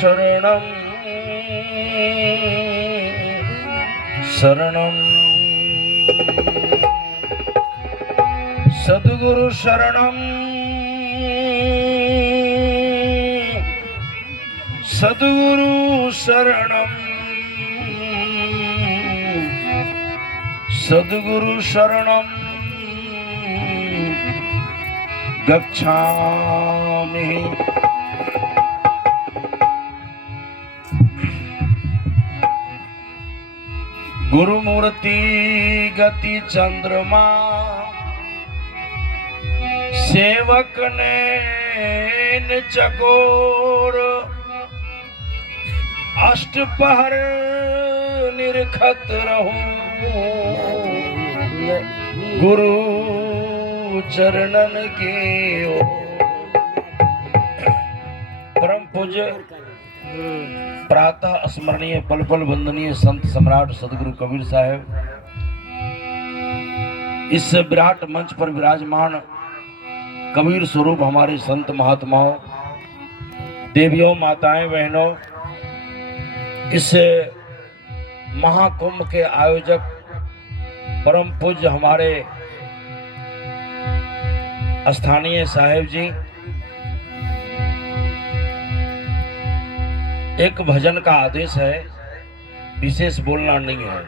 शरणं शरणं सद्गुरु शरणं सद्गुरु शरणं सद्गुरु शरणं गच्छामि। गुरुमूर्ति गति चंद्रमा सेवक ने चकोर अष्टपहर निरखत रहूं गुरु चरणन के परम पूज्य प्रातः स्मरणीय पल पल वंदनीय संत सम्राट सदगुरु कबीर साहब इस विराट मंच पर विराजमान कबीर स्वरूप हमारे संत महात्माओं, देवियों, माताएं, बहनों, इस महाकुंभ के आयोजक परम पूज्य हमारे स्थानीय साहेब जी, एक भजन का आदेश है, विशेष बोलना नहीं है,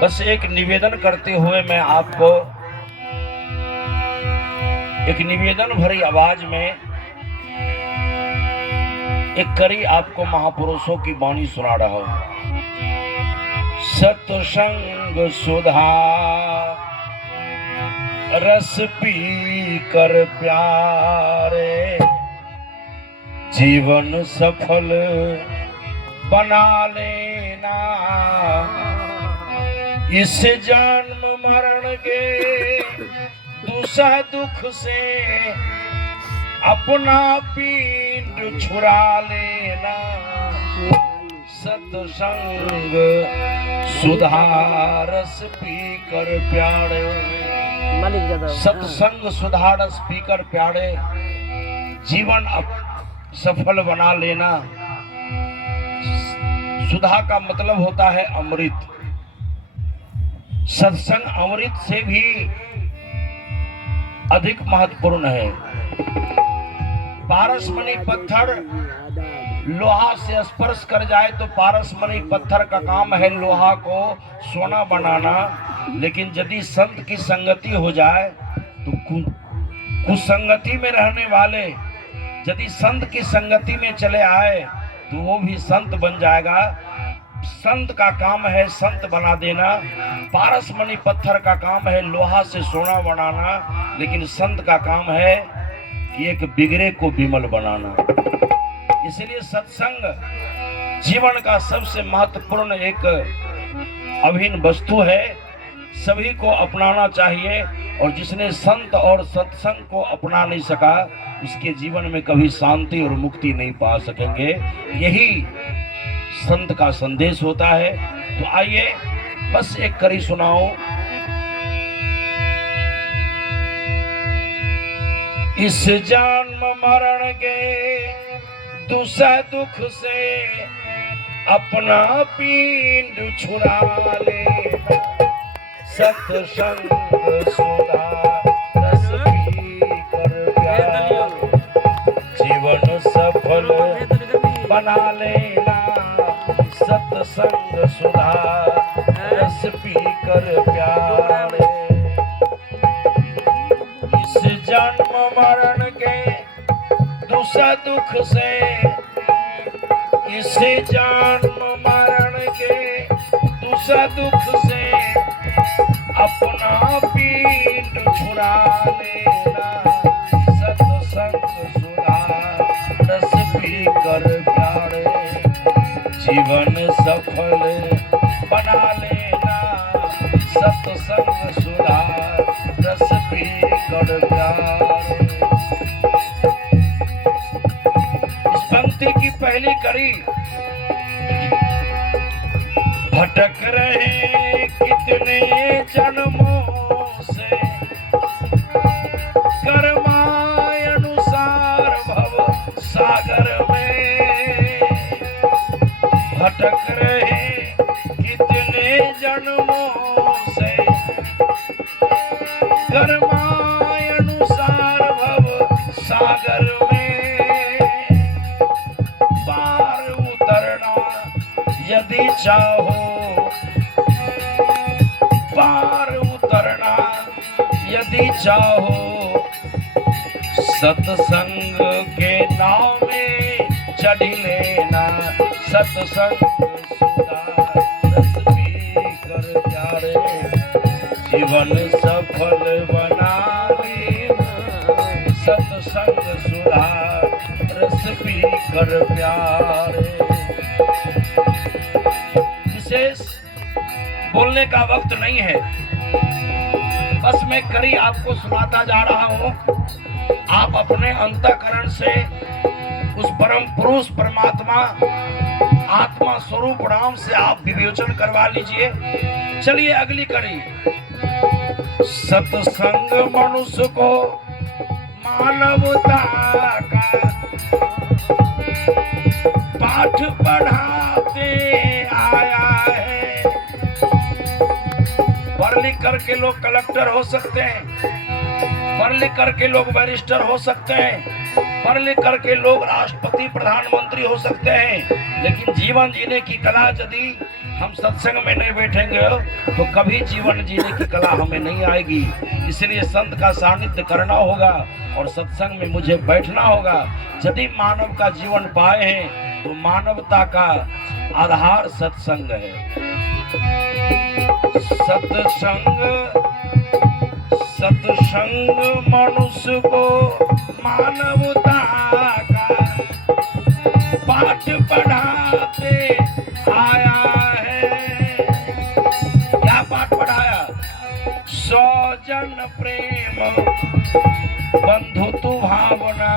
बस एक निवेदन करते हुए मैं आपको एक निवेदन भरी आवाज में एक कड़ी आपको महापुरुषों की वाणी सुना रहा हूं। सत्संग सुधा रस पी कर प्यारे जीवन सफल बना लेना। इस जन्म मरण के दूसरा दुख से अपना पिंड छुड़ा लेना। सत्संग सुधारस पी कर प्यारे, सत्संग सुधारस पी कर प्यारे जीवन सफल बना लेना। सुधा का मतलब होता है अमृत। सत्संग अमृत से भी अधिक महत्वपूर्ण है। पारसमणि पत्थर लोहा से स्पर्श कर जाए तो पारसमणि पत्थर का काम है लोहा को सोना बनाना, लेकिन यदि संत की संगति हो जाए तो कुसंगति में रहने वाले यदि संत की संगति में चले आए तो वो भी संत बन जाएगा। संत का काम है संत बना देना, पारसमणि पत्थर का काम है लोहा से सोना बनाना, लेकिन संत का काम है कि एक बिगड़े को विमल बनाना। इसलिए सत्संग जीवन का सबसे महत्वपूर्ण एक अभिन्न वस्तु है, सभी को अपनाना चाहिए। और जिसने संत और सत्संग को अपना नहीं सका उसके जीवन में कभी शांति और मुक्ति नहीं पा सकेंगे। यही संत का संदेश होता है। तो आइए बस एक कड़ी सुनाओ। इस जन्म मरण के दूसरा दुख से अपना पिंड छुड़ा लेना। सत्संग सुधारस पी कर प्यारे जीवन सफल बना लेना। सत्संग सुधारस पी कर प्यारे इस जन्म मरण के दूसरा दुख से, इस जन्म मरण के दूसरा दुख से अपना पीठ छुड़ा लेना। सत्संग सुधारस पी कर प्यारे जीवन सफल बना लेना। सत्संग सुधारस पी कर प्यारे। इस पंक्ति की पहली कड़ी, भटक रहे कितने जन्मों से कर्मानुसार भव सागर में भटक रहे कितने जन्मों से, कर्माय अनुसार भव सागर में, पार उतरना यदि चाहो, पार उतरना यदि चाहो, सत्संग के नाव में चढ़ लेना, सत्संग सुधा रस पी कर प्यारे, जीवन सफल बना लेना, सत्संग सुधा रस पी कर प्यारे। विशेष बोलने का वक्त नहीं है, बस मैं कड़ी आपको सुनाता जा रहा हूं। आप अपने अंतःकरण से उस परम पुरुष परमात्मा आत्मा स्वरूप राम से आप विवेचन करवा लीजिए। चलिए अगली कड़ी। सत्संग मनुष्य को मानवता का पाठ पढ़ाते आया है। पढ़ लिख करके लोग कलेक्टर हो सकते हैं, पढ़ लिख करके लोग बैरिस्टर हो सकते हैं, पढ़ लिख करके लोग राष्ट्रपति प्रधानमंत्री हो सकते हैं, लेकिन जीवन जीने की कला यदि हम सत्संग में नहीं बैठेंगे तो कभी जीवन जीने की कला हमें नहीं आएगी। इसलिए संत का सानिध्य करना होगा और सत्संग में मुझे बैठना होगा। यदि मानव का जीवन पाए हैं तो मानवता का आधार सत्संग है। सत्संग मनुष्य को मानवता का पाठ पढ़ाते आया है। क्या पाठ पढ़ाया? स्वजन प्रेम बंधुत्व भावना,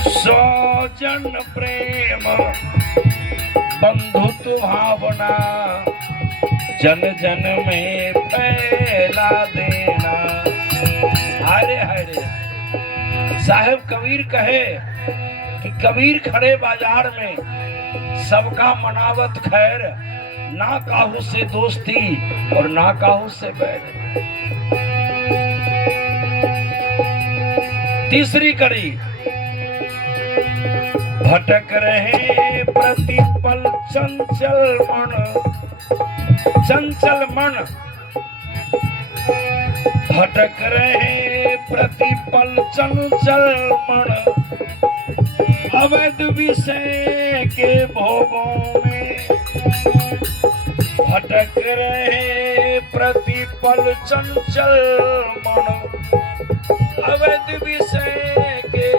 स्वजन प्रेम बंधुत्व भावना, जन जन में फैला देना। हरे हरे साहेब कबीर कहे कि कबीर खड़े बाजार में सबका मनावत खैर, ना काहू से दोस्ती और ना काहू से बैर। तीसरी कड़ी। भटक रहे प्रतिपल चंचल मन, चंचल मन भटक रहे प्रतिपल चंचल मन, अवैध विषय के भोगों में। भटक रहे प्रतिपल चंचल मन, अवैध विषय के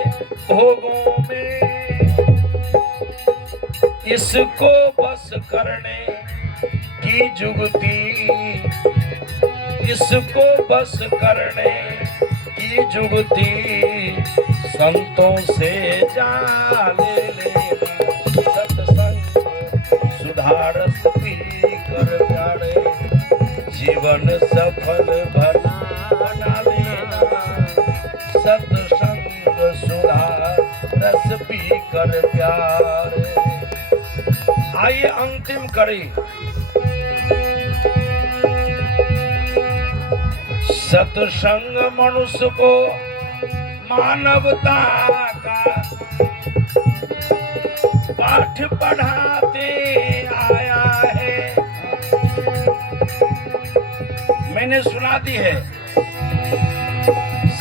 भोगों में। इसको बस करने की जुगती, इसको बस करने की जुगती, संतों से जा ले लेना। सत्संग सुधारस पी कर प्यारे, जीवन सफल बना लेना। सत्संग सुधारस पी कर प्यारे। आइए अंतिम कड़ी। सत्संग मनुष्य को मानवता का पाठ पढ़ाते आया है। मैंने सुना दी है,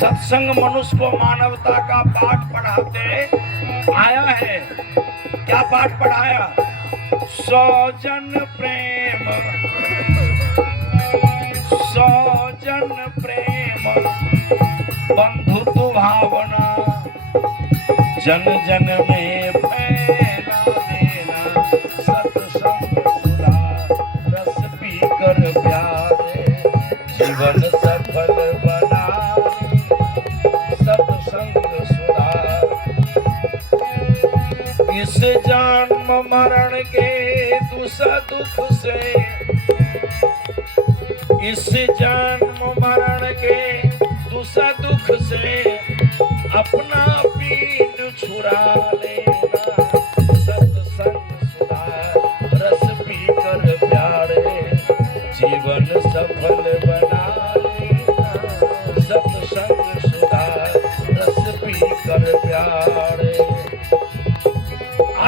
सत्संग मनुष्य को मानवता का पाठ पढ़ाते आया है। क्या पाठ पढ़ाया? स्वजन प्रेम, स्वजन प्रेम बंधुत्व भावना, जन जन में फैला देना। सत्संग सुधा रस पी कर प्यारे, जीवन सफल बना। सत्संग सुधा इस जन्म मरण के दुख से, इस जन्म मरण के दुख से अपना पीठ छुड़ा लेना। सत्संग सुधा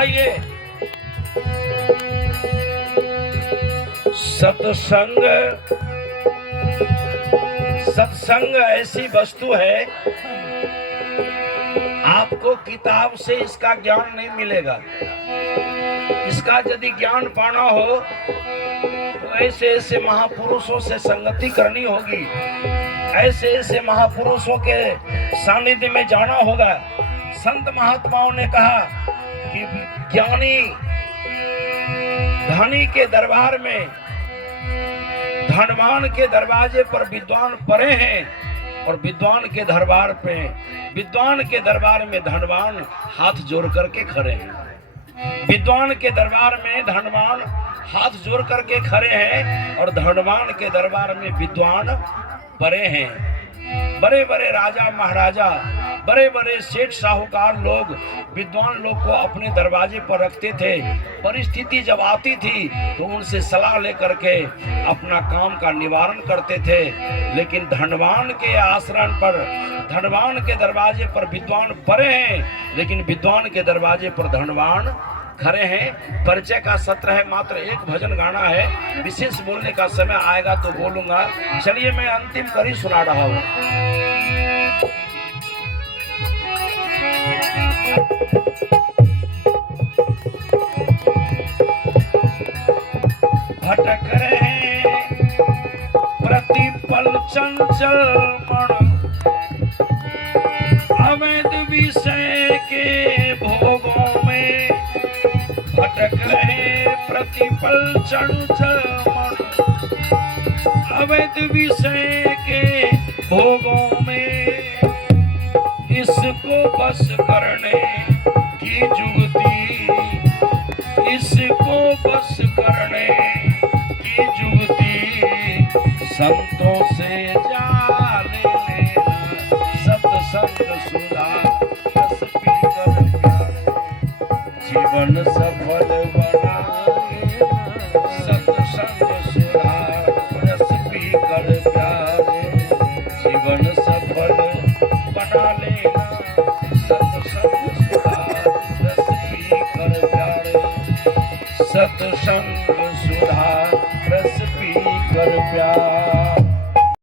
आइए, सत्संग, सत्संग ऐसी वस्तु है, आपको किताब से इसका ज्ञान नहीं मिलेगा। इसका यदि ज्ञान पाना हो तो ऐसे ऐसे महापुरुषों से संगति करनी होगी, ऐसे ऐसे महापुरुषों के सानिध्य में जाना होगा। संत महात्माओं ने कहा कि ज्ञानी धनी के दरबार में, धनवान के दरवाजे पर विद्वान परे हैं, और विद्वान के दरबार पे, विद्वान के दरबार में धनवान हाथ जोड़ करके खड़े हैं। विद्वान के दरबार में धनवान हाथ जोड़ करके खड़े हैं, और धनवान के दरबार में विद्वान परे हैं। बड़े बड़े राजा महाराजा, बड़े बड़े सेठ साहूकार लोग विद्वान लोग को अपने दरवाजे पर रखते थे। परिस्थिति जब आती थी तो उनसे सलाह लेकर के अपना काम का निवारण करते थे। लेकिन धनवान के आश्रम पर, धनवान के दरवाजे पर विद्वान परे हैं, लेकिन विद्वान के दरवाजे पर धनवान खड़े हैं। परिचय का सत्र है, मात्र एक भजन गाना है, विशेष बोलने का समय आएगा तो बोलूंगा। चलिए मैं अंतिम कड़ी सुना रहा हूँ। भटक रहे प्रतिपल चंचल मन, अवैध विषय के भोगों में। भटक रहे प्रतिपल चंचल मन, अवैध विषय के भोगों में। इसको बस करने की जुगती, इसको बस करने की जुगती, संतों से जा लेना। सत्संग सुधा रस पीकर प्यारे, जीवन सफल बनाए। सत्संग सुधा रस पीकर प्यारे, जीवन